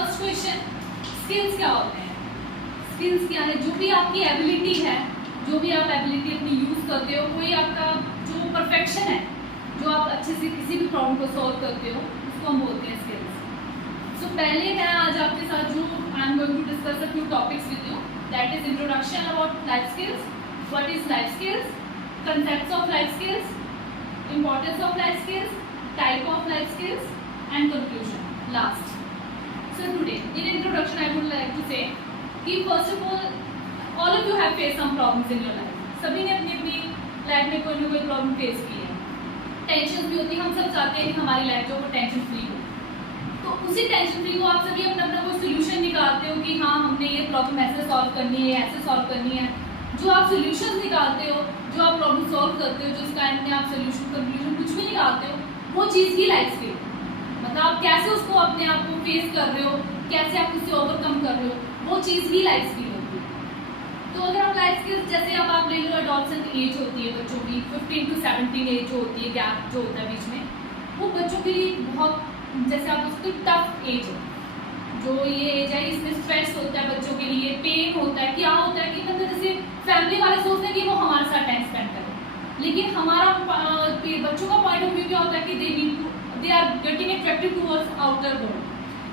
First question, skills क्या होते हैं? स्किल्स क्या है? जो भी आपकी एबिलिटी है, जो भी आप एबिलिटी अपनी यूज करते हो, कोई आपका जो परफेक्शन है, जो आप अच्छे से किसी भी प्रॉब्लम को सॉल्व करते हो, उसको हम बोलते हैं स्किल्स। सो पहले मैं आज आपके साथ जो I am going to discuss a few topics with you, that is introduction about life skills, what is life skills, concepts of life skills, importance of life skills, type of life skills, and conclusion last. So today in introduction I would like to say कि first of all of you have faced some problems in your life. सभी ने अपनी अपनी life में कोई ना कोई problem face की है, टेंशन भी होती है, हम सब चाहते हैं कि हमारी लाइफ जो वो टेंशन फ्री हो। तो उसी टेंशन फ्री को आप सभी अपना अपना कोई सोल्यूशन निकालते हो कि हाँ हमने ये प्रॉब्लम ऐसे सॉल्व करनी है, ऐसे सॉल्व करनी है। जो आप सोल्यूशन निकालते हो, जो आप प्रॉब्लम सॉल्व करते हो, जिस काइंड में आप सोल्यूशन कंक्लूजन कुछ भी निकालते हो, वो चीज़ ही लाइफ स्किल। मतलब आप कैसे उसको अपने आप को फेस कर रहे हो, कैसे आप उससे ओवरकम कर रहे हो, वो चीज़ ही लाइफ स्किल होती है। तो अगर आप लाइफ स्किल्स जैसे अब आप ले लो, एडोलसेंट एज होती है बच्चों की, 15 to 17 एज जो होती है, गैप जो होता है बीच में, वो बच्चों के लिए बहुत, जैसे आप उसको टफ एज है। जो ये एज है इसमें स्ट्रेस होता है बच्चों के लिए, पेन होता है, क्या होता है कि मतलब जैसे फैमिली वाले सोचते हैं कि वो हमारे साथ टाइम स्पेंड करें, लेकिन हमारा बच्चों का पॉइंट ऑफ व्यू क्या होता है कि they are getting attracted towards outer world,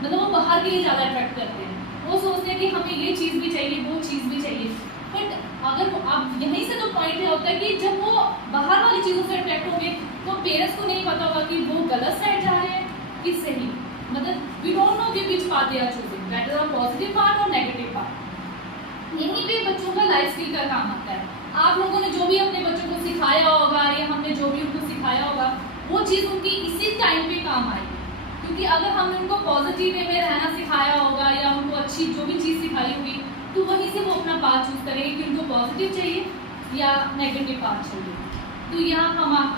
मतलब वो बाहर के लिए ज़्यादा अट्रैक्ट करते हैं। वो सोचते हैं कि हमें ये चीज़ भी चाहिए, वो चीज़ भी चाहिए। बट अगर आप यहीं से जो पॉइंट होता है कि जब वो बाहर वाली चीज़ों से अट्रैक्ट होंगे तो पेरेंट्स को नहीं पता होगा कि वो गलत साइड जा रहे हैं कि सही, मतलब वी डोंट नो कि which path they are choosing, that is a positive part और नेगेटिव पार्ट। यहीं पे बच्चों का लाइफ स्किल का काम आता है। आप लोगों ने जो भी अपने बच्चों को सिखाया होगा या हमने जो भी उनको सिखाया होगा, वो चीज़ उनकी इसी टाइम पे काम आएगी। क्योंकि अगर हमने उनको पॉजिटिव वे में रहना सिखाया होगा या उनको अच्छी जो भी चीज़ सिखाई होगी, तो वहीं से वो अपना पाथ चूज करेंगे कि उनको पॉजिटिव चाहिए या नेगेटिव पाथ चाहिए। तो यहाँ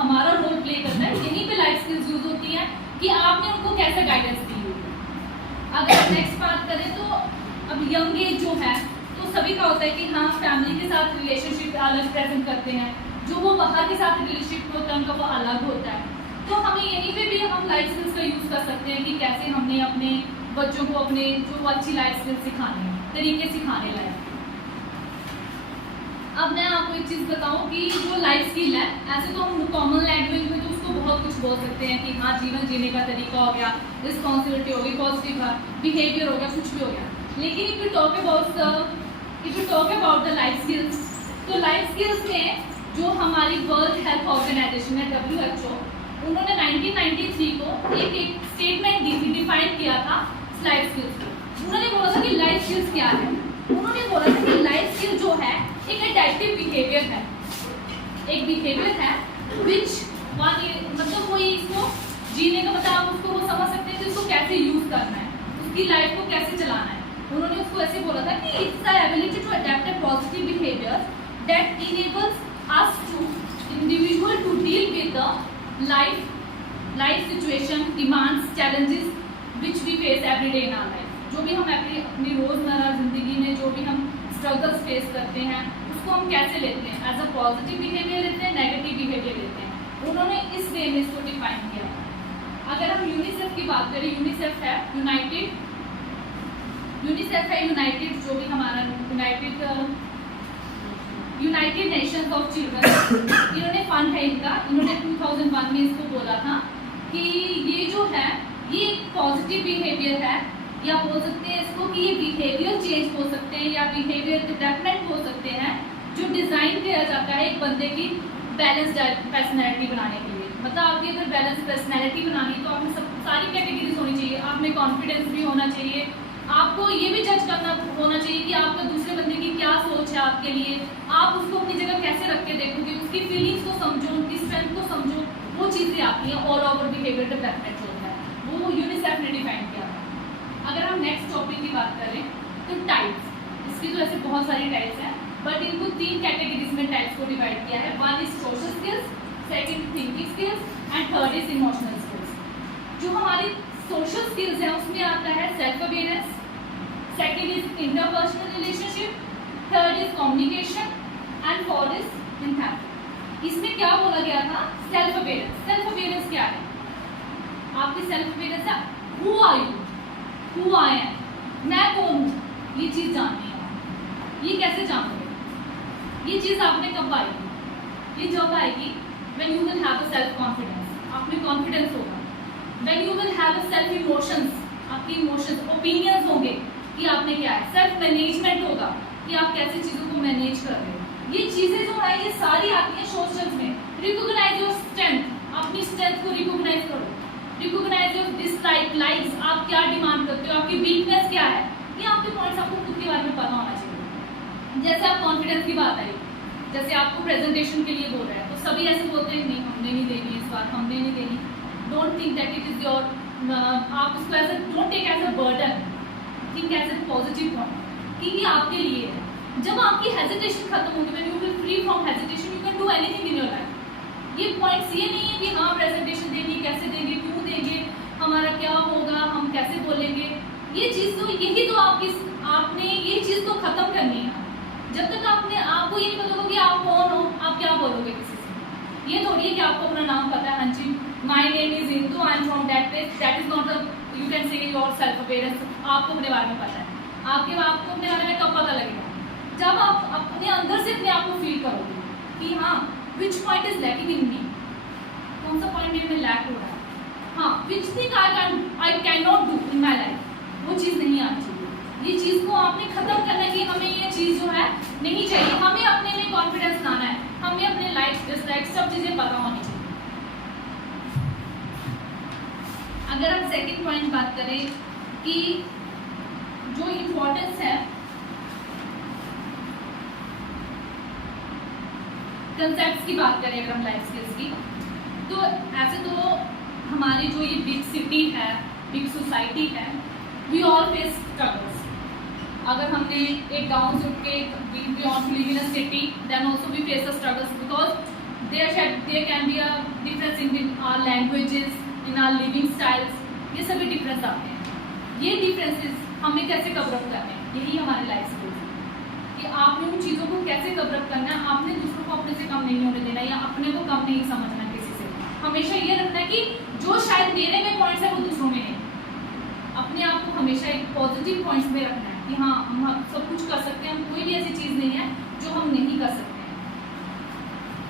हमारा रोल प्ले करता है, यहीं पे लाइफ स्किल्स यूज होती है कि आपने उनको कैसे गाइडेंस दी होगी। अगर नेक्स्ट बात करें तो अब यंग एज जो है तो सभी का होता है कि हाँ फैमिली के साथ रिलेशनशिप अलग प्रेजेंट करते हैं, जो वो बाहर के साथ रिलेशनशिप होता है उनका वो अलग होता है। तो हमें यहीं पे भी हम लाइफ स्किल्स का यूज़ कर सकते हैं कि कैसे हमने अपने बच्चों को अपने जो अच्छी लाइफ स्किल्स सिखाने तरीके सिखाने लायक। अब मैं आपको एक चीज़ बताऊं कि जो लाइफ स्किल है, ऐसे तो हम कॉमन लैंग्वेज में तो उसको बहुत कुछ बोल सकते हैं कि हाँ जीवन जीने का तरीका हो गया, रिस्पॉन्सिबिलिटी हो गई, पॉजिटिव बिहेवियर हो गया, कुछ भी हो गया। लेकिन if you talk about the life skills, तो लाइफ स्किल्स में जो हमारी वर्ल्ड हेल्थ ऑर्गेनाइजेशन है WHO, उन्होंने 1993 को एक स्टेटमेंट दी थी, डिफाइन किया था लाइफ स्किल्स को। उन्होंने बोला था कि लाइफ स्किल्स क्या है। उन्होंने बोला था कि लाइफ स्किल जो है एक एडेप्टिव बिहेवियर है, एक बिहेवियर है विच मतलब कोई इसको जीने का मतलब आप उसको वो समझ सकते हैं कि उसको कैसे यूज करना है, उसकी लाइफ को कैसे चलाना है। उन्होंने उसको ऐसे बोला था कि it's the ability to adapt a positive behaviour that enables us to individual to deal with the life situation, demands, challenges which we face every day in our life. जो भी हम अपनी रोजमर्रा जिंदगी में जो भी हम स्ट्रगल्स फेस करते हैं उसको हम कैसे लेते हैं, एज अ पॉजिटिव बिहेवियर लेते हैं, नेगेटिव बिहेवियर लेते हैं। उन्होंने इस वे में इसको डिफाइन किया। अगर हम यूनिसेफ की बात करें, यूनिसेफ है यूनाइटेड जो भी हमारा यूनाइटेड नेशंस ऑफ चिल्ड्रन, इन्होंने फंड है इनका, इन्होंने 2001 में इसको बोला था कि ये जो है ये एक पॉजिटिव बिहेवियर है, या बोल सकते हैं इसको कि ये बिहेवियर चेंज हो सकते हैं या बिहेवियर डेवलपमेंट हो सकते हैं, जो डिज़ाइन किया जाता है एक बंदे की बैलेंस पर्सनैलिटी बनाने के लिए। मतलब आपकी अगर बैलेंस पर्सनैलिटी बनानी है तो आप में सब सारी कैटेगरीज होनी चाहिए। आप में कॉन्फिडेंस भी होना चाहिए, आपको ये भी जज करना होना चाहिए कि आपका दूसरे बंदे की क्या सोच है आपके लिए, आप उसको अपनी जगह कैसे रख के देखोगे, उसकी फीलिंग्स को समझो, उनकी स्ट्रेंथ को समझो, वो चीज़ें आती हैं। ऑल ओवर बिहेवियर डेवलपमेंट होता है, वो यूनिसेफ ने डिफाइन किया था। अगर हम नेक्स्ट टॉपिक की बात करें तो टाइप्स, इसकी तो ऐसे बहुत सारी टाइप्स हैं, बट इनको 3 कैटेगरीज में टाइप्स को डिवाइड किया है। 1 is social skills, 2 thinking skills and 3 is emotional skills. जो हमारी सोशल स्किल्स हैं उसमें आता है self awareness, 2 is interpersonal relationship, 3 is communication and 4 is empathy. इसमें क्या बोला गया था? Self awareness. सेल्फ अवेयरनेस क्या है? आपकी सेल्फ अवेयरनेस है who are you, who I am, मैं कौन हूँ, ये चीज जाननी है। ये कैसे जानोगे? ये चीज आपने कब आएगी? ये जब आएगी when you will have a self confidence, आप में कॉन्फिडेंस होगा। when you will have a self emotions, आपकी इमोशंस ओपिनियंस होंगे कि आपने क्या है। सेल्फ मैनेजमेंट होगा कि आप कैसे चीजों को मैनेज कर रहे हो। ये चीजें जो है ये सारी आती है सोशल में। रिकॉग्नाइज योर स्ट्रेंथ, अपनी स्ट्रेंथ को रिकॉग्नाइज करो। रिकॉग्नाइज योर डिसलाइक, लाइक्स, आप क्या डिमांड करते हो, आपकी वीकनेस क्या है, ये आपके पॉइंट्स आपको खुद के बारे में पता होना चाहिए। जैसे आप कॉन्फिडेंस की बात आई, जैसे आपको प्रेजेंटेशन के लिए बोल रहे हैं तो सभी ऐसे बोलते हैं नहीं हमने नहीं देनी इस बार, हमने नहीं देनी। Don't think that it is your, आप उसको as don't take as a burden, think as a positive point कि ये आपके लिए है। जब आपकी हेजिटेशन खत्म होगी, when you will free from hesitation you can do anything in your life. ये पॉइंट्स ये नहीं है कि हाँ प्रेजेंटेशन देनी, कैसे देंगे, क्यों देंगे, हमारा क्या होगा, हम कैसे बोलेंगे। ये चीज़ तो यही तो आपने ये चीज़ तो खत्म करनी है। जब तक आपको ये नहीं पता होगा कि आप कौन हो, आप क्या बोलोगे किसी से। ये थोड़ी है कि आपको अपना नाम पता है, हाँ जी my name is Indu, I am from that place, that is not a you can say your self awareness. आपको अपने बारे में पता है, आपको अपने बारे में कब पता लगेगा? जब आप अपने अंदर से अपने आप को फील करोगे कि हाँ which point is lacking in me, कौन सा पॉइंट मेरे में लैक हो रहा है, हाँ which thing I can not do in my life, वो चीज़ नहीं आनी चाहिए। ये चीज़ को आपने खत्म करना है कि हमें ये चीज़ जो है नहीं चाहिए। हमें अपने में कॉन्फिडेंस लाना है, हमें अपने लाइक्स डिसलाइक्स सब चीज़ें पता होनी चाहिए। अगर हम सेकंड पॉइंट बात करें कि जो इम्पोर्टेंस है कंसेप्ट्स की बात करें अगर हम लाइफ स्किल्स की, तो ऐसे तो हमारी जो ये बिग सिटी है, बिग सोसाइटी है, वी ऑल फेस स्ट्रगल्स। अगर हमने एक गांव से उठ के we want to live in a city, then also we face the struggles because there can be a difference in our languages, in our living styles, ये सभी डिफरेंस आते हैं। ये डिफरेंसेस हमें कैसे कवर अप करने हैं, यही हमारे लाइफ स्किल्स है कि आपने उन चीज़ों को कैसे कवर अप करना है। आपने दूसरों को अपने से कम नहीं होने देना या अपने को कम नहीं समझना किसी से। हमेशा ये रखना है कि जो शायद मेरे में पॉइंट्स है वो दूसरों में है। अपने आप को हमेशा एक पॉजिटिव पॉइंट्स में रखना है कि हाँ हम सब कुछ कर सकते हैं, हम कोई भी ऐसी चीज़ नहीं है जो हम नहीं कर सकते हैं।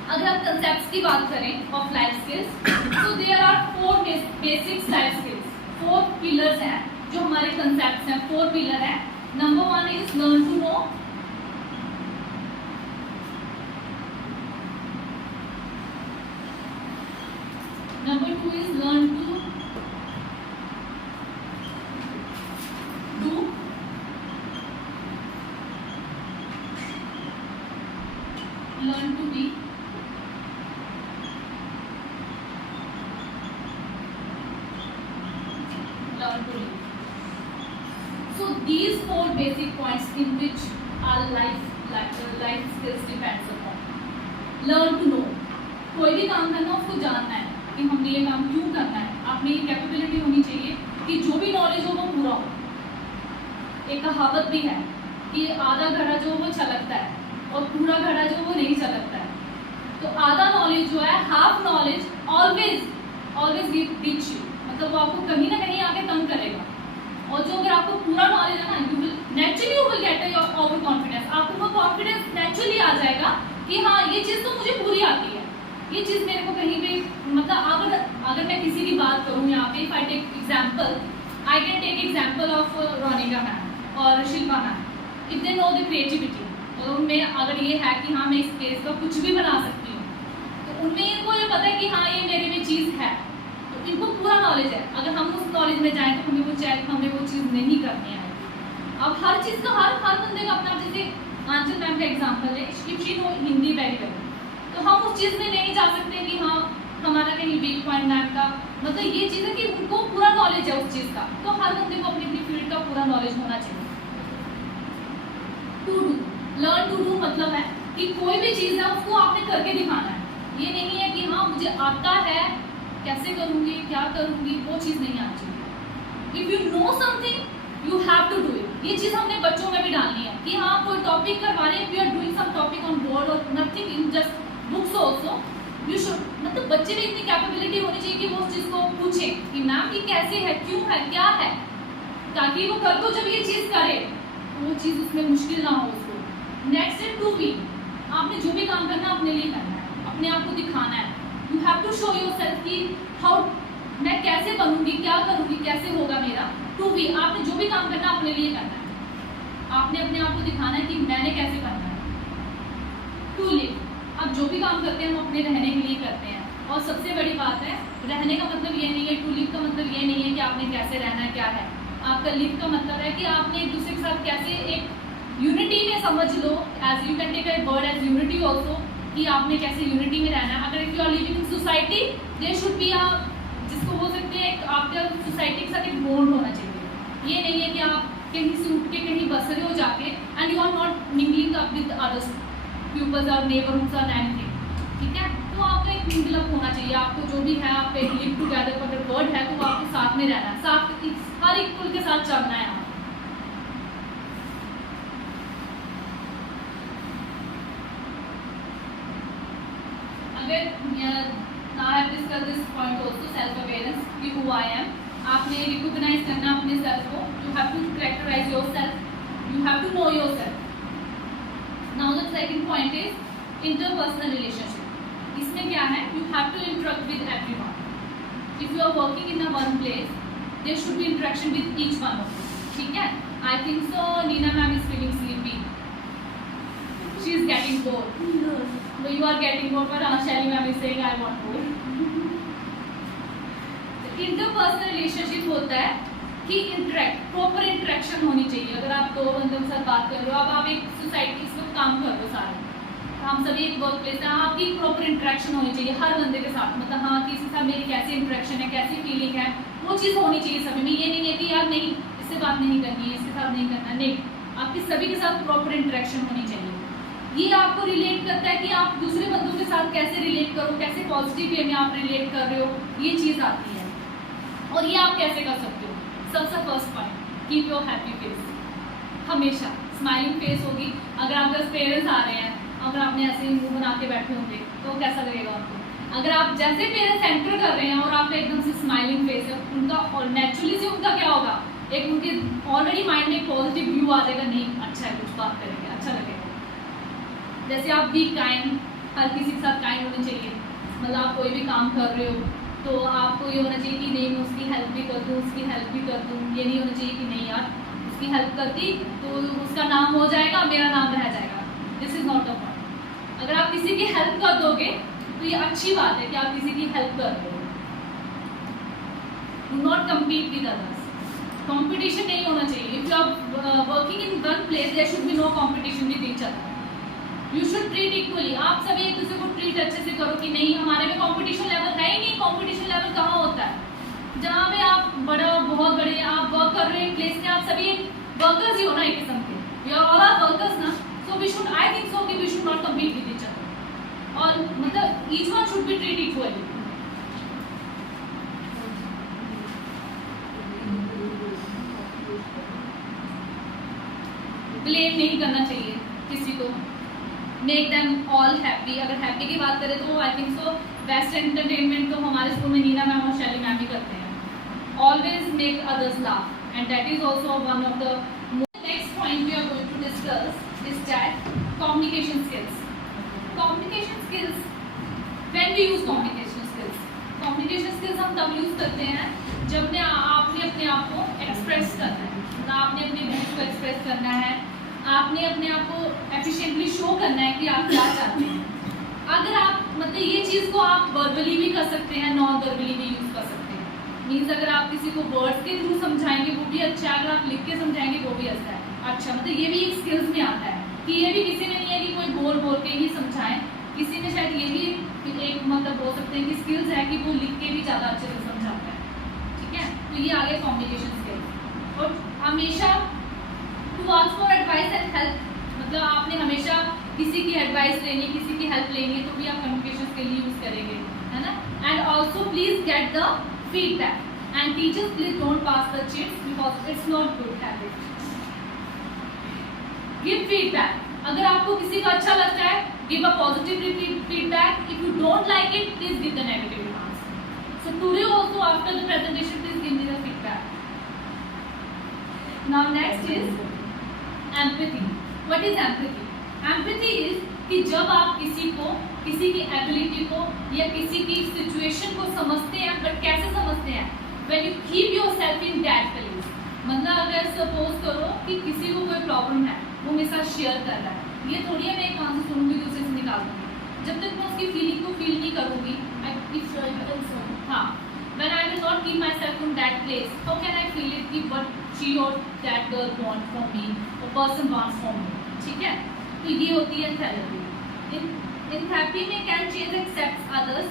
अगर हम कंसेप्ट्स की बात करें ऑफ लाइफ स्किल्स, तो there are 4 basic life skills, 4 pillars हैं जो हमारे कंसेप्ट्स हैं। 4 पिलर हैं। Number 1 is learn to know, number 2 is learn to do, learn to be, learn to live. So these 4 basic points in which our life skills depends upon. Learn to know, कोई भी काम करना उसको जानना है कि हमने ये काम क्यों करना है। आप में ये कैपेबिलिटी होनी चाहिए कि जो भी नॉलेज हो वो पूरा हो। एक कहावत भी है कि आधा घड़ा जो वो छलकता है और पूरा घड़ा जो वो नहीं छलकता है। तो आधा नॉलेज जो है, half knowledge always teach you, मतलब वो आपको कहीं ना कहीं आके तंग करेगा। और जो अगर आपको पूरा नॉलेज है ना, you will naturally get your over confidence, आपको वो कॉन्फिडेंस नेचुरली आ जाएगा कि हाँ ये चीज़ तो मुझे पूरी आती है, ये चीज़ मेरे को कहीं पे, मतलब अगर मैं किसी की बात करूँ यहाँ पे, if I take example, I can take example of Ronika ma'am और Shilpa ma'am, if they know the creativity, तो उनमें अगर ये है कि हाँ मैं इस पेज पर कुछ भी बना सकती हूँ, तो उनमें इनको ये पता है कि हाँ ये मेरे में चीज़ है, तो इनको पूरा नॉलेज है। अगर हम उस नॉलेज में जाएँ तो हमें वो चीज़ नहीं करनी है। अब हर चीज़ का हर बंदे का अपना, जैसे आंचल मैम का एग्जाम्पल है, she know Hindi very well, तो हम उस चीज़ में नहीं जा सकते कि हाँ हमारा कहीं वीक पॉइंट मैम का, मतलब ये चीज़ है कि उनको पूरा नॉलेज है उस चीज़ का। तो हर बंदे को अपनी अपनी फील्ड का पूरा नॉलेज होना चाहिए। To do, learn to do मतलब है कि कोई भी चीज़ है उसको आपने करके दिखाना है। ये नहीं है कि हाँ मुझे आता है, कैसे करूँगी, क्या करूँगी, वो चीज़ नहीं आनी चाहिए। If you know something you have to do it. ये चीज़ हमने बच्चों में भी डालनी है कि हाँ कोई टॉपिक करवा रहे हैं, we are doing some topic on board और nothing in just books also, you should, मतलब बच्चे में इतनी कैपेबिलिटी होनी चाहिए कि वो उस चीज़ को पूछें कि मैम ये कैसे है, क्यों है, क्या है। ताकि वो कर तो जब ये चीज करे वो चीज उसमें मुश्किल ना हो उसको। नेक्स्ट है टू बी, आपने जो भी काम करना है अपने लिए करना है, अपने आप को दिखाना है। You have to show your self कि हाउ मैं कैसे बनूंगी, क्या करूंगी, कैसे होगा मेरा। टू बी, आपने जो भी काम करना है अपने लिए करना है, आपने अपने आप को दिखाना है कि मैंने कैसे करना है। टू लिव, आप जो भी काम करते हैं हम अपने रहने के लिए करते हैं। और सबसे बड़ी बात है, रहने का मतलब ये नहीं है, टू लिव का मतलब ये नहीं है कि आपने कैसे रहना है, क्या है। आपका लिव का मतलब है कि आपने एक दूसरे के साथ कैसे एक यूनिटी में, समझ लो as you can take a word as unity also, कि आपने कैसे यूनिटी में रहना है। अगर if you are living in society there should be a, जिसको बोल सकते हैं आपका सोसाइटी के साथ एक बॉन्ड होना चाहिए। ये नहीं है कि आप कहीं से उठ के कहीं बस रहे हो जाके and you are not mingling up with others peoples और नेबरहुड्स और एनीथिंग, ठीक है। तो आपका एक मिंगल अप होना चाहिए, आपको जो भी है आप एक लिव टुगेदर का अगर वर्ड है तो आपको साथ में रहना है, साथ हर एक कुल के साथ चलना है। I have discussed this point also, self awareness कि who I am, आपने रिकॉग्नाइज करना अपने सेल्फ को। You have to characterise yourself, you have to know yourself. Now the second point is interpersonal relationship. इसमें क्या है, you have to interact with everyone. If you are working in a one place there should be interaction with each one of you, ठीक है। I think so Neena ma'am is feeling sleepy, she is getting bored. So you are getting more, but Shelly ma'am is saying I want more. Interpersonal relationship होता है कि proper interaction होनी चाहिए। अगर आप दो बंदों के साथ बात कर रहे हो, अब आप एक सोसाइटी इस वक्त काम कर रहे हो सारे, हम सभी एक वर्क प्लेस है, आपकी प्रॉपर इंटरेक्शन होनी चाहिए हर बंदे के साथ। मतलब हाँ कि इसके साथ मेरी कैसी इंटरेक्शन है, कैसी फीलिंग है, वो चीज़ होनी चाहिए सभी में। ये नहीं है कि यार नहीं इससे बात नहीं करनी है, इसके साथ नहीं करना, नहीं, आपकी सभी के साथ प्रॉपर इंटरेक्शन होनी चाहिए। ये आपको रिलेट करता है कि आप दूसरे बंदों के साथ कैसे रिलेट करो, कैसे पॉजिटिव वे में आप रिलेट कर रहे हो, ये चीज़ आती है। और ये आप कैसे कर सकते हो, सबसे first point, keep your happy face, हमेशा स्माइलिंग फेस होगी। अगर आपके पेरेंट्स आ रहे हैं, अगर आपने ऐसे मुंह बना के बैठे होंगे तो कैसा लगेगा आपको। अगर आप जैसे पेरेंट्स एंटर कर रहे हैं और आपका एकदम से स्माइलिंग फेस है, उनका और नेचुरली से उनका क्या होगा, एक उनके ऑलरेडी माइंड में एक पॉजिटिव व्यू आ जाएगा, नहीं अच्छा है, कुछ बात करेंगे, अच्छा लगेगा। जैसे आप भी काइंड, हर किसी के साथ काइंड होनी चाहिए। मतलब आप कोई भी काम कर रहे हो तो आपको ये होना चाहिए कि नहीं मैं उसकी हेल्प भी कर दूँ, उसकी हेल्प भी कर दूँ। ये नहीं होना चाहिए कि नहीं यार उसकी हेल्प कर दी तो उसका नाम हो जाएगा, मेरा नाम रह जाएगा। This is not a point. अगर आप किसी की हेल्प कर दोगे तो ये अच्छी बात है कि आप किसी की हेल्प कर रहे हो। Do not compete with others, competition नहीं होना चाहिए। If you are working in one place there should be no competition with each other. You should treat equally, आप सभी एक दूसरे को ट्रीट अच्छे से करो कि नहीं हमारे में कंपटीशन लेवल है ही नहीं। कंपटीशन लेवल कहाँ होता है, जहाँ पे आप बड़ा बहुत बड़े आप वर्क कर रहे हैं प्लेस में, आप सभी वर्कर्स ही हो ना एक किस्म के, we are all are workers ना। So we should, I think so कि we should not compete with each other, और मतलब each one should be treat equally. Blame नहीं करना चाहिए किसी को, मेक देम ऑल हैप्पी। अगर हैप्पी की बात करें तो I think so best entertainment तो हमारे स्कूल में नीना मैम और शैली मैम भी करते हैं। Always make others laugh and that is also one of the next point we are going to discuss is that communication skills. Communication skills, when we use communication skills, communication skills हम तब use करते हैं जब आपने अपने आप को express करना है, आपने अपने व्यूज को एक्सप्रेस करना है, आपने अपने आप को एफिशिएंटली शो करना है कि आप क्या चाहते हैं। अगर आप मतलब ये चीज़ को आप वर्बली भी कर सकते हैं, नॉन वर्बली भी यूज़ कर सकते हैं। मीन्स अगर आप किसी को वर्ड्स के थ्रू समझाएंगे वो भी अच्छा है, अगर आप लिख के समझाएंगे वो भी अच्छा है। अच्छा मतलब ये भी एक स्किल्स में आता है कि ये भी किसी में नहीं है कि कोई बोल के ही समझाएं, किसी में शायद ये भी एक मतलब बोल सकते हैं कि स्किल्स है कि वो लिख के भी ज़्यादा अच्छे से समझाता है, ठीक है। तो ये आ गया कम्युनिकेशन स्किल्स। और हमेशा to ask for advice and help, मतलब आपने हमेशा किसी की एडवाइस लेनी, किसी की हेल्प लेनी तो भी आप कम्युनिकेशन स्किल यूज करेंगे, है ना। And also please get the feedback and teachers please don't pass the chits because it's not good habit. Give feedback, अगर आपको किसी का अच्छा लगता है give a positive feedback, if you don't like it please give the negative remarks. So today also after the presentation please give me the feedback. Now next is empathy. What is empathy? Empathy is कि जब आप किसी को, किसी की ability को या किसी की सिचुएशन को समझते हैं, बट कैसे समझते हैं? When you keep yourself in that feelings. मतलब अगर सपोज करो कि किसी को कोई प्रॉब्लम है, वो मेरे साथ शेयर कर रहा है, ये थोड़ी है मैं एक कान से सुनूंगी दूसरे से निकाल दूंगी. जब तक मैं उसकी फीलिंग को फील नहीं करूंगी, हाँ, when I will not keep myself in that place, how can I feel it कि what she or that girl want from me or person wants from me. ठीक है, तो ये होती है थेरेपी. in therapy में can change accepts others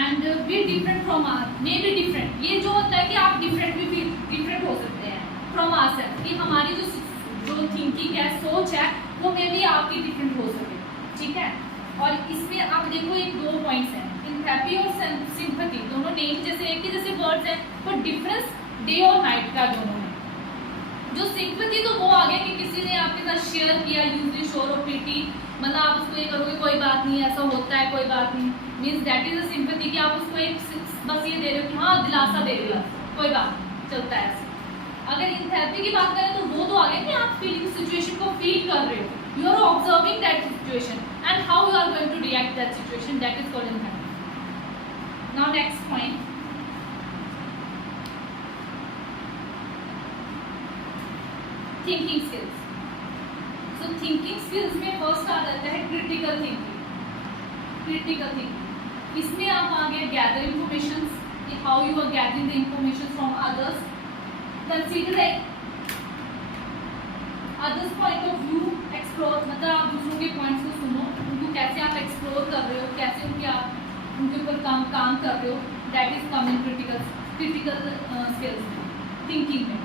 and be different from us, may be different. ये जो होता है कि आप different भी different हो सकते हैं from ourselves, कि हमारी जो थिंकिंग है, सोच है, वो मे भी आपकी डिफरेंट हो सके. ठीक है, और इसमें आप देखो एक दो पॉइंट्स हैं, एम्पैथी और सिंपैथी, दोनों नेम जैसे एक ही जैसे वर्ड्स हैं, पर डिफरेंस डे और नाइट का दोनों है. जो सिंपैथी तो वो आ गया कि किसी ने आपके साथ शेयर किया, यूजली शोर ऑफ पिटी, मतलब आप उसको ये करोगे कोई बात नहीं, ऐसा होता है, कोई बात नहीं, means that is a sympathy कि आप उसको एक बस ये दे रहे हो कि हाँ दिलासा दे रहे हो, कोई बात नहीं, चलता है ऐसे. अगर इन थेरेपी की बात करें तो वो तो आ गया कि आप फीलिंग सिचुएशन को फील कर रहे हो, you are observing that situation and how you are going to react that situation, that is called in therapy. Now next point, thinking skills. So thinking skills में फर्स्ट आ जाता है critical thinking. Critical thinking, इसमें आप आ गए gather information, how you are gathering the information from others, consider others point of view, explore, मतलब आप दूसरों के पॉइंट्स को सुनो, उनको कैसे आप एक्सप्लोर कर रहे हो, कैसे उनके ऊपर काम कर रहे हो, that is come in critical skills thinking में.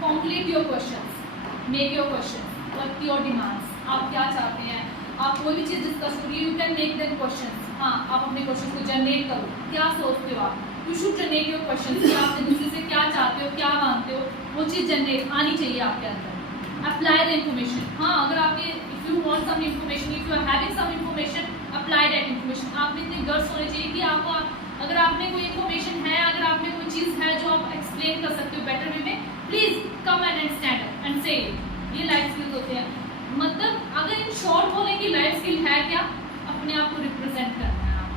Formulate your questions, make your questions, what your demands, आप क्या चाहते हैं, आप कोई भी चीज़ डिस्कस करिए, you can make them questions. हाँ, आप अपने क्वेश्चन को जनरेट करो, क्या सोचते हो आप, you should generate your question कि आप दूसरे से क्या चाहते हो, क्या मांगते हो, वो चीज़ जनरेट आनी चाहिए आपके अंदर. अप्लाई द इन्फॉर्मेशन, हाँ, अगर आपके if you want some information, if you are having some information, apply that information. आप में इतने गट्स होने चाहिए कि आपको, अगर आप में कोई इन्फॉर्मेशन है, अगर आप में कोई चीज़ है जो आप एक्सप्लेन कर सकते हो बेटर वे में, please come and stand up and से. ये लाइफ स्किल्स होते हैं. मतलब अगर इन शॉर्ट बोले कि लाइफ स्किल है क्या, अपने आप को रिप्रेजेंट करना है. आप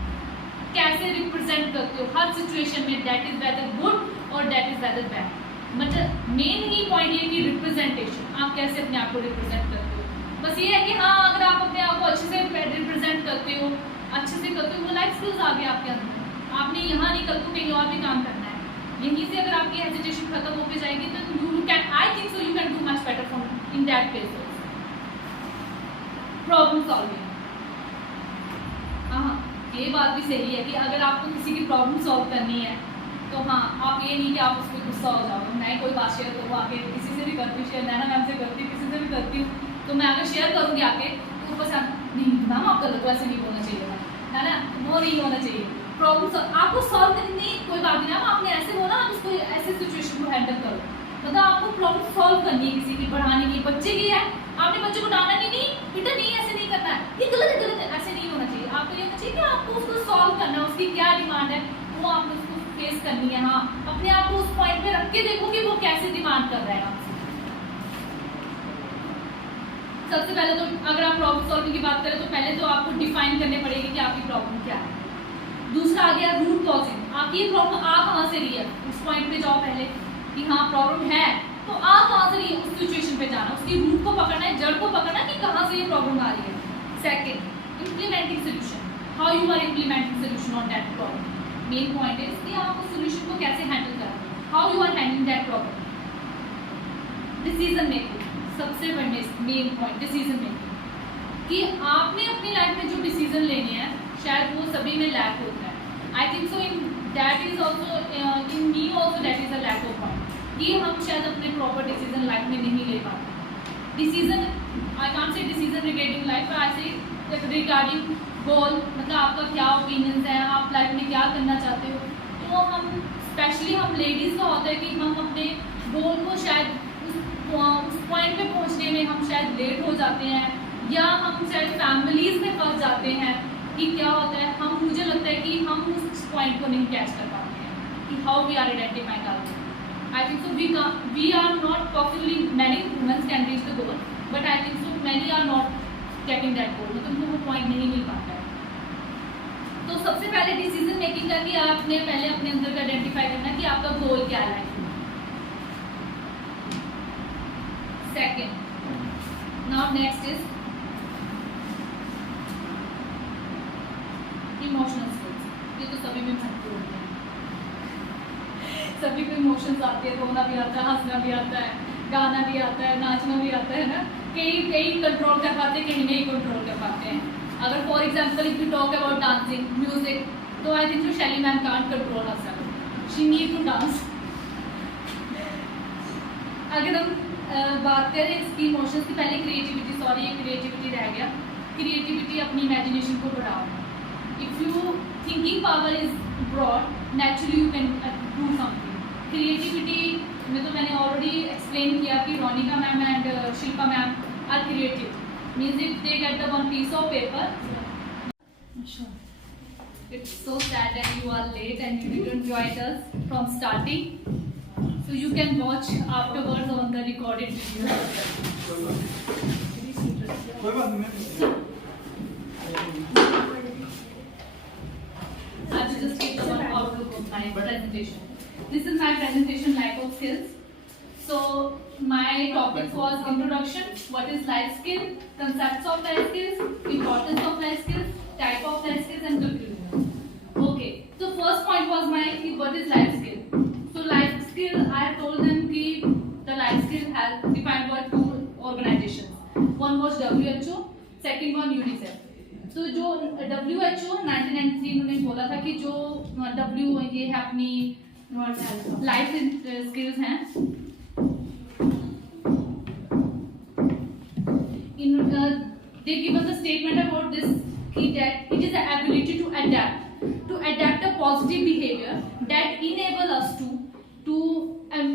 कैसे रिप्रेजेंट करते हो हर सिचुएशन में, दैट इज वेदर गुड और दैट इज वेदर बैड. मतलब मेन ही पॉइंट ये कि रिप्रेजेंटेशन, आप कैसे अपने आप को रिप्रेजेंट करते हो. बस ये है कि हाँ, अगर आप अपने आप को अच्छे से रिप्रेजेंट करते हो, अच्छे से करते हो, वो लाइफ स्किल्स आ गए आपके अंदर. आपने यहाँ नहीं, कल को कहीं और भी काम करना है. यहीं से अगर आपकी हेजिटेशन खत्म होकर जाएगी तो you can, I think so, you can do much better from in that place. Problem solving, हाँ, ये बात भी सही है कि अगर आपको किसी की प्रॉब्लम सॉल्व करनी है तो हाँ, आप ये नहीं कि आप उसको गुस्सा हो जाओ. मैं कोई बात शेयर करूँ आके, किसी से भी करती हूँ शेयर, नैना मैम से करती हूँ, किसी से भी करती हूँ, तो मैं अगर शेयर करूँगी आके तो ऊपर से नहीं मैम आप गलत हो, ऐसे नहीं बोलना चाहिए था, है ना, वो नहीं होना चाहिए. प्रॉब्लम आपको सॉल्व करनी, कोई बात नहीं मैम आपने ऐसे बोला, आप उसको ऐसे सिचुएशन को हैंडल करो. मतलब आपको प्रॉब्लम सॉल्व करनी है, किसी की बढ़ाने की. बच्चे की है, आपने बच्चे को डांटा नहीं, बेटा नहीं ऐसे नहीं करना है, ये गलत है, ऐसे नहीं होना चाहिए. आपको ये होना चाहिए कि आपको उसको सॉल्व करना है, उसकी क्या डिमांड है वो आपको उसको फेस करनी है. हाँ, अपने आप को उस पॉइंट पे रख के देखो कि वो कैसे डिमांड कर रहा है आपसे. सबसे पहले तो अगर आप प्रॉब्लम सॉल्विंग की बात करें तो पहले तो आपको डिफाइन करने पड़ेगी कि आपकी प्रॉब्लम क्या है. दूसरा आ गया रूट कॉजिंग, आपकी ये प्रॉब्लम आ कहाँ से रही है, उस पॉइंट पे जाओ पहले कि हाँ प्रॉब्लम है, तो आ कहाँ से रही है, उस सिचुएशन पे जाना, उसकी रूट को पकड़ना है, जड़ को पकड़ना कि कहाँ से ये प्रॉब्लम आ रही है. Second, implementing solution, how you are implementing solution on that problem. Main point है कि आप उस सोल्यूशन को कैसे हैंडल कर रहे हो, how you are handling that problem. Decision making, सबसे बड़े मेन पॉइंट डिसीजन मेकिंग, कि आपने अपनी लाइफ में जो डिसीजन लेने हैं शायद वो सभी में लैक होता है. I think so in that is also in me also that is a lack of point, कि हम शायद अपने प्रॉपर डिसीजन लाइफ में नहीं ले पाते. Decision, I can't say decision regarding life, I say regarding गोल, मतलब आपका क्या ओपिनियंस है, आप लाइफ में क्या करना चाहते हो. तो हम स्पेशली हम लेडीज़ का होता है कि हम अपने गोल को शायद उस पॉइंट पे पहुंचने में हम शायद लेट हो जाते हैं, या हम शायद फैमिलीज़ में फंस जाते हैं. कि क्या होता है, हम, मुझे लगता है कि हम उस पॉइंट को नहीं कैच कर पाते हैं कि how we are identifying our. I think so we are not possibly many women can reach the goal, but I think so many are not getting that goal, मतलब उनको वो पॉइंट नहीं मिल पाता है। तो सबसे पहले डिसीजन मेकिंग का कि आपने पहले अपने अंदर का आइडेंटिफाई करना कि आपका गोल क्या है लाइफ में। Second, now next is emotional skills. ये तो सभी में महत्वपूर्ण है, सभी को इमोशंस आते हैं, रोना भी आता है, हंसना भी आता है, गाना भी आता है, नाचना भी आता है ना। कई कंट्रोल कर पाते हैं, कहीं नहीं कंट्रोल कर पाते हैं। अगर for example if you talk about dancing music, तो I think Shaili ma'am can't control herself, she need to dance. अगर हम बात करें इसकी इमोशंस की, पहले क्रिएटिविटी, सॉरी ये क्रिएटिविटी रह गया। क्रिएटिविटी अपनी इमेजिनेशन को बढ़ाओ। If you thinking power is broad, naturally you can do something. Creativity में तो मैंने ऑलरेडी एक्सप्लेन किया कि Ronika ma'am and Shilpa ma'am are creative, means if they get the one piece of paper, it's so sad that you are late and you didn't join us from starting, so you can watch afterwards on the recorded video. कोई बात नहीं। I will just give the one outlook of my presentation. This is my presentation, life of skills. So my topic was introduction, what is life skill, concepts of life skills, importance of life skills, type of life skills and conclusion. Okay, so first point was my what is life skill. So life skill, I have told them कि the life skill has defined by two organizations. One was WHO, second one UNICEF. तो जो WHO 1993 उन्होंने बोला था कि जो W ये है अपनी लाइफ स्किल्स हैं, they give us a statement about this that it is the ability to adapt a positive behavior that enable us to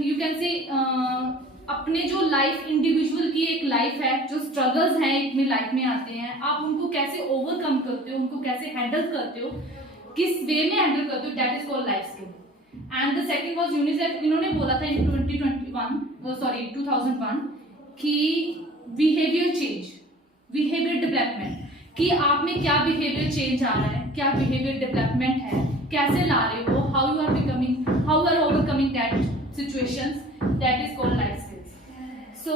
you can say अपने जो लाइफ इंडिविजुअल की एक लाइफ है, जो स्ट्रगल्स हैं अपनी लाइफ में आते हैं, आप उनको कैसे ओवरकम करते हो, उनको कैसे हैंडल करते हो, किस वे में हैंडल करते हो, that is called life skill. And the second was UNICEF, इन्होंने बोला था इन 2001 कि बिहेवियर चेंज, बिहेवियर डेवलपमेंट, कि आप में क्या बिहेवियर चेंज आ रहा है, क्या बिहेवियर डेवलपमेंट है, कैसे ला रहे हो, how you are overcoming that situations, that is called life skills. So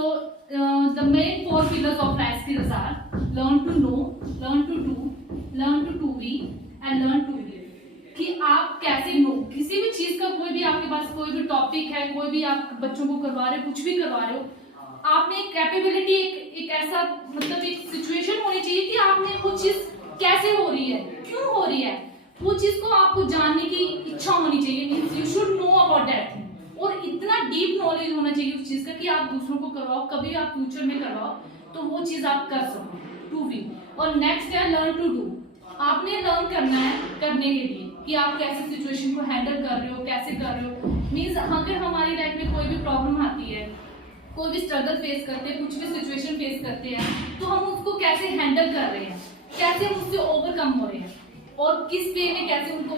the main 4 pillars of life skills are learn to know, learn to do, learn to be and learn to live। कि आप कैसे no, किसी भी चीज का, कोई भी आपके पास कोई भी टॉपिक है, कोई भी आप बच्चों को करवा रहे हो, कुछ भी करवा रहे हो, आप में एक कैपेबिलिटी, एक ऐसा मतलब एक सिचुएशन होनी चाहिए कि आपने वो चीज कैसे हो रही है, क्यों हो रही है, वो चीज को आपको जानने की इच्छा होनी चाहिए, means you should know about that thing. और इतना डीप नॉलेज होना चाहिए उस चीज का कि आप दूसरों को करवाओ, कभी आप फ्यूचर में करवाओ तो वो चीज आप कर सको, टू बी। और नेक्स्ट है लर्न टू डू। आपने लर्न करना है करने के लिए कि आप कैसे सिचुएशन को हैंडल कर रहे हो, कैसे कर रहे हो, मीन्स अगर हमारी लाइफ में कोई भी प्रॉब्लम आती है, कोई भी स्ट्रगल फेस करते हैं, कुछ भी सिचुएशन फेस करते हैं, तो हम उसको कैसे हैंडल कर रहे हैं, कैसे हम उससे ओवरकम हो रहे हैं और किस वे में कैसे उनको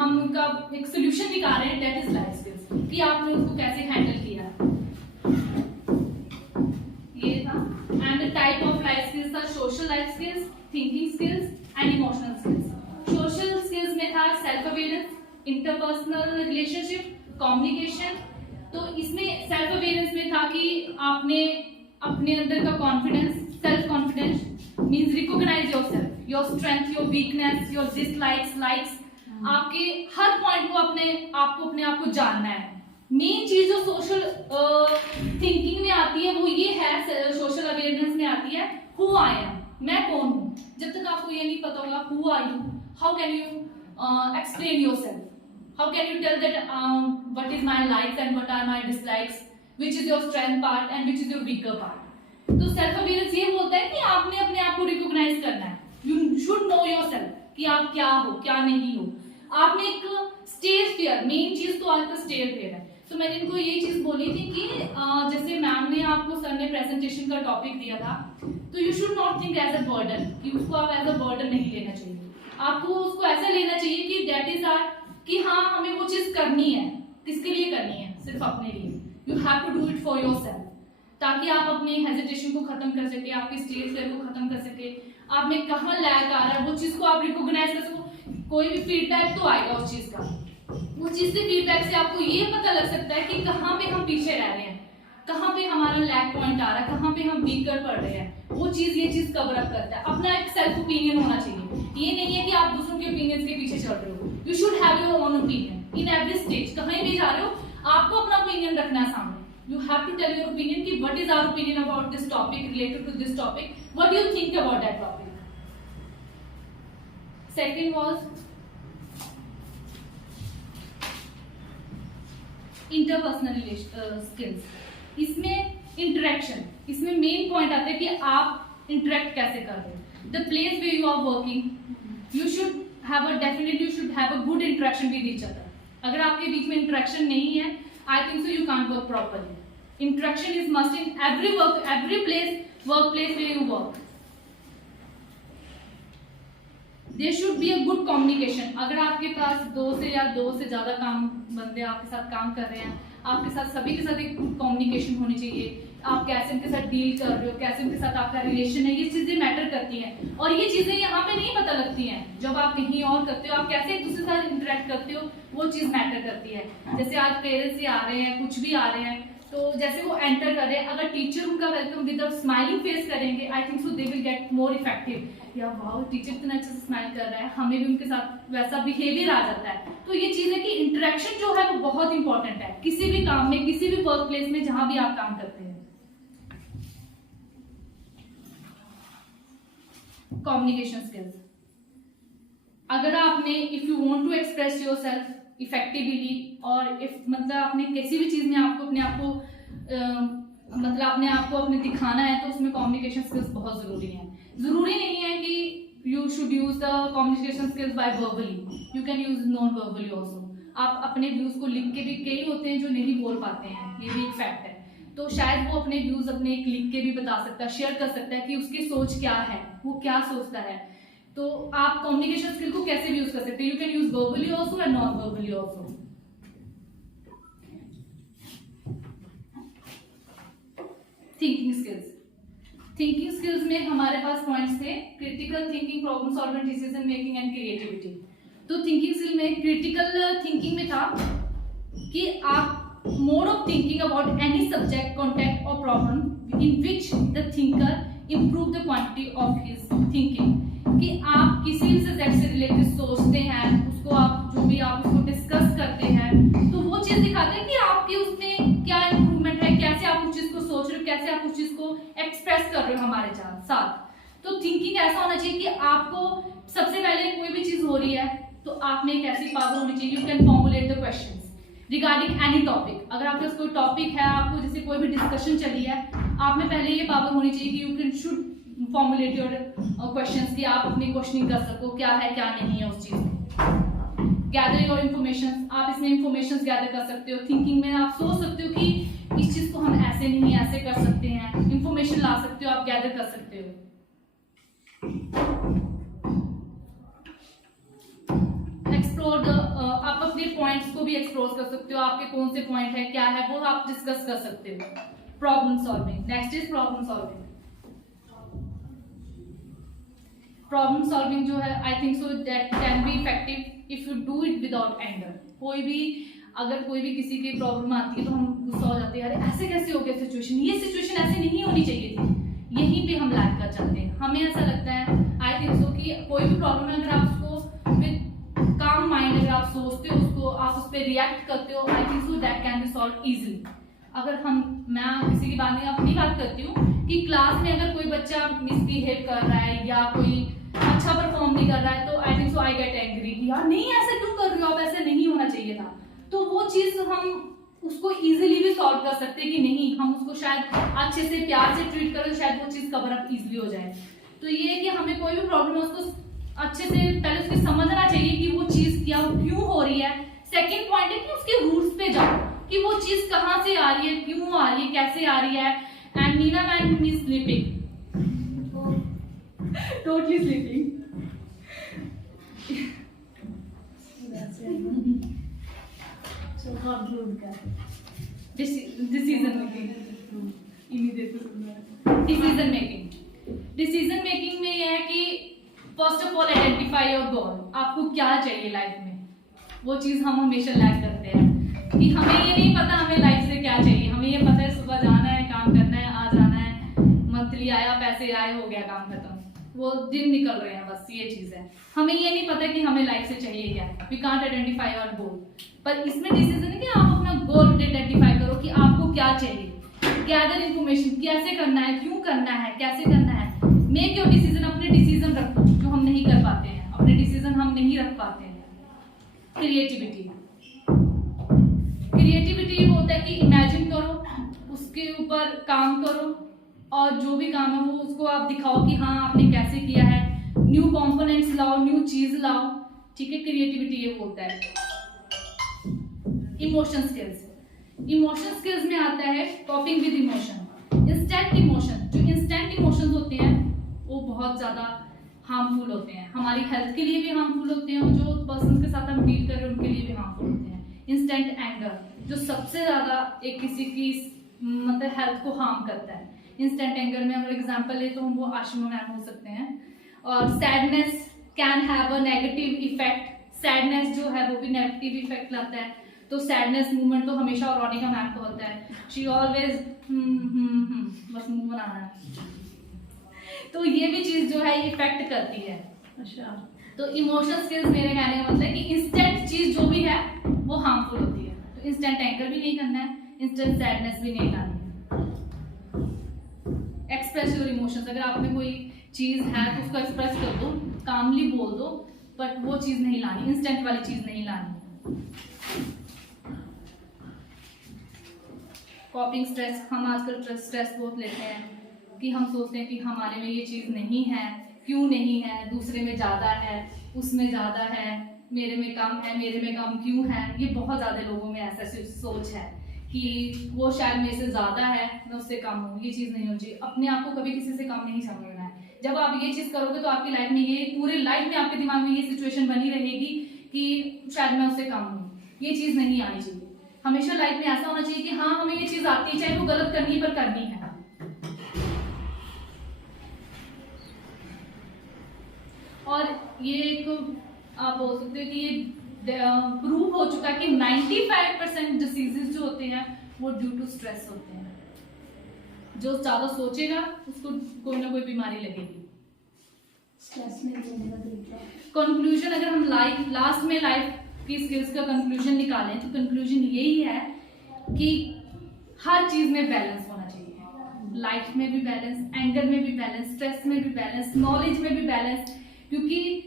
हम उनका एक सोल्यूशन निकाल रहे हैं, दैट इज लाइफ स्किल्स, कि आपने उसको कैसे हैंडल किया। ये था। And the type of life skills था social life skills, thinking skills and emotional skills. Social skills में था self awareness, interpersonal relationship, communication. तो इसमें सेल्फ अवेयरनेस में था कि आपने अपने अंदर का confidence, self confidence means recognise yourself, your strength, your weakness, your dislikes, likes, आपके हर पॉइंट को आपको अपने आप को जानना है। मेन चीज जो सोशल थिंकिंग में आती है वो ये है, सोशल अवेयरनेस में आती है, हु आई एम, मैं कौन हूँ। जब तक आपको ये नहीं पता होगा who are you, how can you explain yourself, how can you tell that what is my likes and what are my dislikes, which is your strength part and which is your weaker part। तो self awareness ये बोलता है कि आपने अपने आप को recognise करना है, यू शुड नो योरसेल्फ कि आप क्या हो, क्या नहीं हो। आपने एक स्टेज फियर, मेन चीज तो आज का स्टेज फियर है। तो मैंने इनको ये चीज बोली थी कि जैसे मैम ने आपको, सर ने प्रेजेंटेशन का टॉपिक दिया था, तो you should not think as a burden, कि उसको आप एज अ बर्डन नहीं लेना चाहिए, आपको उसको ऐसा लेना चाहिए कि दैट इज आर, कि हाँ हमें वो चीज करनी है। किसके लिए करनी है? सिर्फ अपने लिए। You have to do it for your self, ताकि आप अपने हेजिटेशन को खत्म कर सके, आपके स्टेज फेयर को खत्म कर सके, आप में कहाँ लैग आ रहा है वो चीज को आप रिकॉग्नाइज कर सको। कोई भी फीडबैक तो आएगा उस चीज का, वो चीज से फीडबैक से आपको ये पता लग सकता है कि कहाँ पे हम पीछे रह रहे हैं, कहाँ पे हमारा लैग पॉइंट आ रहा है, कहाँ पे हम वीकर पड़ रहे हैं। वो चीज ये चीज कवर अप करता है। अपना एक सेल्फ ओपिनियन होना चाहिए। ये नहीं है कि आप दूसरों के ओपिनियंस के पीछे चल रहे हो। You should have your own opinion in every stage. कहीं भी जा रहे हो आपको अपना ओपिनियन रखना है सामने। You have to tell your opinion कि what is our opinion about this topic, related to this topic, what do you think about that topic. Second was interpersonal skills. इसमें interaction, इसमें main point आता है कि आप interact कैसे कर रहे हो। The place where you are working, you should have a good interaction with each other. अगर आपके बीच में interaction नहीं है, I think so you can't work properly. Interaction is must in every workplace where you work. There should be a good communication. अगर आपके पास दो से ज्यादा बंदे आपके साथ काम कर रहे हैं, आपके साथ सभी के साथ एक गुड कम्युनिकेशन होनी चाहिए। आप कैसे उनके साथ डील कर रहे हो, कैसे उनके साथ आपका रिलेशन है, ये चीजें मैटर करती हैं। और ये चीजें यहाँ पे नहीं पता लगती हैं, जब आप कहीं और करते हो, आप कैसे एक दूसरे के साथ इंटरेक्ट करते हो, वो चीज मैटर करती है। जैसे आज पेरेंट्स ही आ रहे हैं, कुछ भी आ रहे हैं, तो जैसे वो एंटर कर रहे हैं, अगर टीचर उनका welcome with a smiling face करेंगे, I think so they will get more effective. या वाओ, टीचर इतना अच्छे से स्माइल कर रहा है, हमें भी उनके साथ वैसा बिहेवियर आ जाता है। तो ये चीज है कि इंटरेक्शन जो है वो बहुत इंपॉर्टेंट है किसी भी काम में, किसी भी वर्क प्लेस में, जहां भी आप काम करते हैं। कम्युनिकेशन स्किल्स, अगर आपने if you want to express yourself effectively, और इफ मतलब आपने किसी भी चीज में आपको अपने आप को अपने दिखाना है, तो उसमें कम्युनिकेशन स्किल्स बहुत जरूरी है। जरूरी नहीं है कि you should use the communication skills by verbally, you can use non verbally also. आप अपने व्यूज को लिख के भी, कई होते हैं जो नहीं बोल पाते हैं, ये भी एक फैक्ट है, तो शायद वो अपने व्यूज अपने एक लिख के भी बता सकता है, शेयर कर सकता है कि उसकी सोच क्या है, वो क्या सोचता है। तो आप कम्युनिकेशन स्किल को कैसे भी यूज कर सकते हैं, you can use verbally also and non verbally also. Thinking skills में हमारे पास पॉइंट्स थे, critical thinking, problem solving, decision making and creativity. तो थिंकिंग स्किल में क्रिटिकल थिंकिंग में था कि आप mode of thinking about any subject, content or problem in which the thinker improve the quantity of his thinking. कि आप किसी भी सब्जेक्ट से रिलेटेड सोचते हैं, उसको आप जो भी आप उसको डिस्कस करते हैं, तो वो चीज दिखाते हैं कि आपके उसमें क्या इम्प्रूवमेंट है, कैसे आप उस चीज को सोच रहे हो, कैसे आप उस चीज को एक्सप्रेस कर रहे हो हमारे साथ। तो थिंकिंग ऐसा होना चाहिए कि आपको सबसे पहले कोई भी चीज हो रही है तो आप में एक ऐसी पावर होनी चाहिए, you can formulate the questions regarding any topic. अगर आपके पास कोई टॉपिक है, आपको जैसे कोई भी डिस्कशन चली है, आप में पहले ये पावर होनी चाहिए कि you can should formulate your questions, कि आप अपनी क्वेश्चनिंग कर सको, क्या है क्या नहीं है उस चीज में। गैदर योर इन्फॉर्मेशन, आप इसमें इन्फॉर्मेशन गैदर कर सकते हो। थिंकिंग में आप सोच सकते हो कि इस चीज को हम ऐसे नहीं ऐसे कर सकते हैं, इन्फॉर्मेशन ला सकते हो, आप गैदर कर सकते हो। एक्सप्लोर द, आप अपने पॉइंट्स को भी एक्सप्लोर कर सकते हो, आपके कौन से पॉइंट है, क्या है, वो आप डिस्कस कर सकते हो। Problem solving, next is problem solving. Problem solving जो है, I think so that can be effective if you do it without anger. अगर कोई भी किसी की प्रॉब्लम आती है तो हम गुस्सा हो जाते हैं, अरे ऐसे कैसे हो गया सिचुएशन, ये सिचुएशन ऐसे नहीं होनी चाहिए थी, यहीं पे हम लैग कर जाते हैं। हमें ऐसा लगता है, आई थिंक सो, कि कोई भी प्रॉब्लम है, अगर आप उसको विद काम माइंड अगर आप सोचते हो, उसको आप उस पर रिएक्ट करते हो, आई think so that can be solve easily. अगर मैं किसी की बात नहीं, अपनी बात करती हूँ कि क्लास में अगर कोई बच्चा मिसबिहेव कर रहा है या कोई अच्छा परफॉर्म नहीं कर रहा है, तो I think so I get angry कि यार नहीं ऐसा क्यों कर रहे हो आप, ऐसा नहीं होना चाहिए था। तो वो चीज हम उसको इजीली भी सॉल्व कर सकते हैं कि नहीं, हम उसको शायद अच्छे से प्यार से ट्रीट करें तो शायद वो चीज कवर अप इजीली हो जाए। तो ये है कि हमें कोई भी प्रॉब्लम है उसको अच्छे से पहले उसकी समझना चाहिए कि वो चीज क्यों हो रही है। सेकंड पॉइंट है कि उसके रूट्स पे जाओ कि वो चीज कहाँ से आ रही है, क्यों आ रही है, कैसे आ रही है। And Neena ma'am is sleeping, totally sleeping. Decision making में यह है कि first of all identify your goal. आपको क्या चाहिए लाइफ में, वो चीज़ हम हमेशा लैक करते हैं कि हमें ये नहीं पता हमें लाइफ से क्या चाहिए। हमें ये पता है सुबह जाना है, काम करना है, आ जाना है, मंथली आया, पैसे आए, हो गया, काम खत्म, वो दिन निकल रहे हैं, बस ये चीज़ है। हमें ये नहीं पता कि हमें लाइफ से चाहिए क्या है। We can't identify our goal. पर इसमें डिसीजन है कि आप अपना गोल आइडेंटिफाई करो कि आपको क्या चाहिए। गैदर इन्फॉर्मेशन, कैसे करना है, क्यों करना है, कैसे करना है। मेक योर डिसीजन, अपने डिसीजन रखो जो हम नहीं कर पाते हैं, अपने डिसीजन हम नहीं रख पाते हैं। क्रिएटिविटी वो होता है कि इमेजिन करो, उसके ऊपर काम करो, और जो भी काम है वो उसको आप दिखाओ कि हाँ आपने कैसे किया है। न्यू कंपोनेंट्स लाओ, न्यू चीज लाओ, ठीक है। क्रिएटिविटी ये होता है। इमोशन स्किल्स में आता है कॉपिंग विद इमोशन, इंस्टेंट इमोशन। जो इंस्टेंट इमोशंस होते हैं वो बहुत ज्यादा हार्मफुल होते हैं, हमारी हेल्थ के लिए भी हार्मफुल होते हैं, और जो पर्सन के साथ हम डील कर रहे हैं उनके लिए भी हार्मफुल होते हैं। इंस्टेंट एंगर जो सबसे ज्यादा एक किसी की मतलब हेल्थ को हार्म करता है। इंस्टेंट एंगर में अगर एग्जांपल ले तो हम वो आशिमा मैम हो सकते हैं। और sadness can have a negative effect. Sadness जो है वो भी नेगेटिव इफेक्ट लाता है। तो सैडनेस मूवमेंट तो हमेशा रोनिका मैम को होता है। शी ऑलवेज बस मुंह बनाना है। तो ये भी चीज जो है इफेक्ट करती है। अच्छा, तो इमोशनल स्किल्स मेरे कहने का मतलब है कि इंस्टेंट चीज जो भी है वो हार्मफुल होती है। तो इंस्टेंट एंगर भी नहीं करना है, इंस्टेंट सैडनेस भी नहीं लानी है। Express your emotions. अगर आप में कोई चीज है तो उसको एक्सप्रेस कर दो, कामली बोल दो, बट वो चीज नहीं लानी, इंस्टेंट वाली चीज नहीं लानी। कॉपिंग स्ट्रेस, हम आजकल स्ट्रेस बहुत लेते हैं कि हम सोचते हैं कि हमारे में ये चीज़ नहीं है, क्यों नहीं है, दूसरे में ज़्यादा है, उसमें ज़्यादा है, मेरे में कम है, मेरे में कम क्यों है। ये बहुत ज़्यादा लोगों में ऐसा सोच है कि वो शायद मेरे से ज़्यादा है, मैं उससे कम हूँ। ये चीज़ नहीं होनी चाहिए। अपने आप को कभी किसी से कम नहीं समझना है। जब आप ये चीज़ करोगे तो आपकी लाइफ में ये पूरे लाइफ में आपके दिमाग में ये सिचुएशन बनी रहेगी कि शायद मैं उससे कम हूँ। ये चीज़ नहीं आनी चाहिए। हमेशा लाइफ में ऐसा होना चाहिए कि हाँ हमें ये चीज आती है, चाहे वो गलत करनी पर करनी है। और ये एक आप बोल सकते हो कि ये प्रूव हो चुका है कि 95% डिसीजेस जो होते हैं वो ड्यू टू स्ट्रेस होते हैं। जो ज्यादा सोचेगा उसको कोई ना कोई बीमारी लगेगी। स्ट्रेस में कंक्लूजन, अगर हम लास्ट में लाइफ की स्किल्स का कंक्लूजन निकालें तो कंक्लूजन यही है कि हर चीज में बैलेंस होना चाहिए। लाइफ में भी बैलेंस, एंगर में भी बैलेंस, स्ट्रेस में भी बैलेंस, नॉलेज में भी बैलेंस। क्योंकि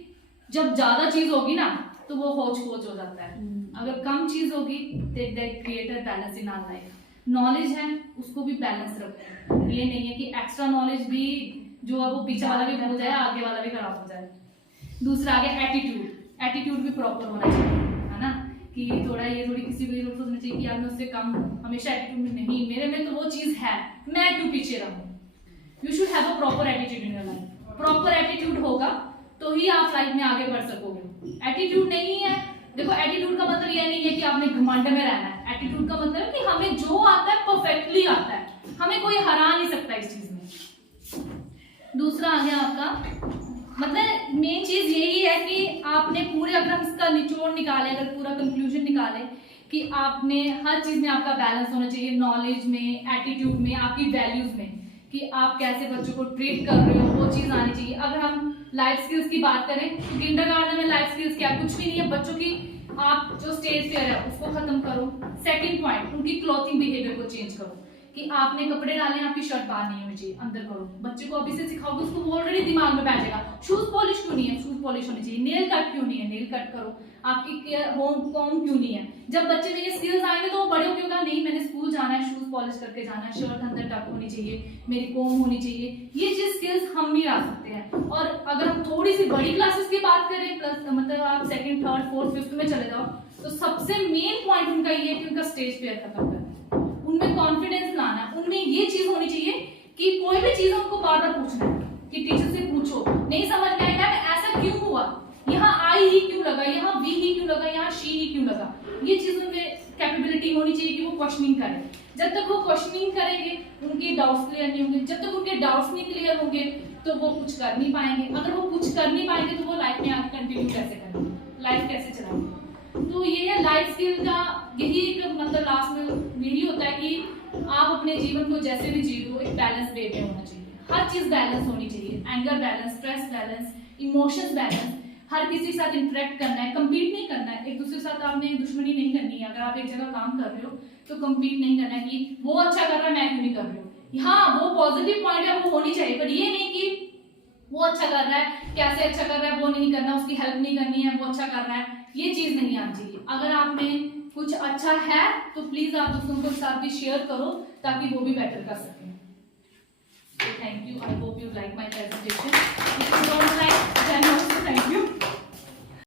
जब ज्यादा चीज होगी ना तो वो होच पोच हो जाता है। अगर कम चीज होगी they create a balance in our life. Knowledge है उसको भी बैलेंस रखो। ये नहीं है कि एक्स्ट्रा नॉलेज भी जो है वो पीछे वाला भी भूल जाए, आगे वाला भी खराब हो जाए। दूसरा आ गया एटीट्यूड भी प्रॉपर होना चाहिए, है ना। कि थोड़ी किसी को ये सोचना चाहिए कि यार मैं उससे कम हूँ। हमेशा एटीट्यूड में नहीं, मेरे में तो वो चीज है, मैं क्यों पीछे रहूँ। You should have a proper attitude in your life. Proper attitude होगा तो ही आप लाइफ में आगे बढ़ सकोगे। एटीट्यूड नहीं है, देखो एटीट्यूड का मतलब ये नहीं है कि आपने घमंड में रहना है। एटीट्यूड का मतलब है कि हमें जो आता है परफेक्टली आता है, हमें कोई हरा नहीं सकता इस चीज में। दूसरा आ गया आपका, मतलब मेन चीज यही है कि आपने पूरे, अगर हम इसका निचोड़ निकाले, अगर पूरा कंक्लूजन निकाले कि आपने हर चीज में आपका बैलेंस होना चाहिए। नॉलेज में, एटीट्यूड में, आपकी वैल्यूज में, कि आप कैसे बच्चों को ट्रीट कर रहे हो, वो चीज आनी चाहिए। अगर हम लाइफ स्किल्स की बात करें तो किंडरगार्टन में लाइफ स्किल्स क्या, कुछ भी नहीं है। बच्चों की आप जो स्टेज फेयर है उसको खत्म करो। सेकंड पॉइंट, उनकी क्लॉथिंग बिहेवियर को चेंज करो कि आपने कपड़े डाले, आपकी शर्ट बाहर नहीं होनी चाहिए, अंदर करो। बच्चे को अभी से सिखाओगे उसको वो ऑलरेडी दिमाग में बैठेगा। शूज पॉलिश क्यों नहीं है, शूज पॉलिश होनी चाहिए। नेल कट क्यों नहीं है, नेल कट करो। आपकी केयर होम कॉम क्यों नहीं है। जब बच्चे में ये स्किल्स आएंगे तो वो बड़े होकर होगा नहीं मैंने स्कूल जाना है, शूज पॉलिश करके जाना है, शर्ट अंदर टक होनी चाहिए, मेरी कॉम होनी चाहिए। ये चीज स्किल्स हम भी ला सकते हैं। और अगर हम थोड़ी सी बड़ी क्लासेस की बात करें, प्लस मतलब आप सेकंड, थर्ड, फोर्थ, फिफ्थ में चले जाओ, तो सबसे मेन पॉइंट उनका ये है कि उनका स्टेज फेयर खत्म करना, उनमें कॉन्फिडेंस लाना, उनमें ये चीज होनी चाहिए कि कोई भी चीज हमको बार बार पूछना है कि टीचर से पूछो, नहीं समझ में आएगा ऐसा क्यों हुआ, यहाँ आई ही क्यों लगा, यहाँ वी ही क्यों लगा, यहाँ शी ही क्यों लगा। ये चीज उनमें कैपेबिलिटी होनी चाहिए कि वो क्वेश्चनिंग करें। जब तक वो क्वेश्चनिंग करेंगे उनके डाउट्स क्लियर नहीं होंगे, जब तक उनके डाउट्स नहीं क्लियर होंगे तो वो कुछ कर नहीं पाएंगे। अगर वो कुछ कर नहीं पाएंगे तो वो लाइफ में आगे कंटिन्यू कैसे करेंगे, लाइफ कैसे चलाएंगे। तो ये है लाइफ स्किल का, यही एक मतलब लास्ट में यही होता है कि आप अपने जीवन को जैसे भी जी लो एक बैलेंस वे में होना चाहिए। हर चीज बैलेंस होनी चाहिए, anger balance, stress balance, emotions balance. हर किसी के साथ इंटरेक्ट करना है, कम्पीट नहीं करना है, एक दूसरे के साथ आपने दुश्मनी नहीं करनी है। अगर आप एक जगह काम कर रहे हो तो कम्पीट नहीं करना है कि वो अच्छा कर रहा है मैं क्यों नहीं कर रही हूँ। हाँ वो पॉजिटिव पॉइंट है वो होनी चाहिए, पर ये नहीं कि वो अच्छा कर रहा है कैसे अच्छा कर रहा है वो नहीं करना, उसकी हेल्प नहीं करनी है, वो अच्छा कर रहा है, ये चीज नहीं आनी चाहिए। अगर आप में कुछ अच्छा है तो प्लीज आप दूसरों के साथ भी शेयर करो ताकि वो भी बेटर कर सकें। Thank you. I hope you like my presentation. If you don't like, then also thank you.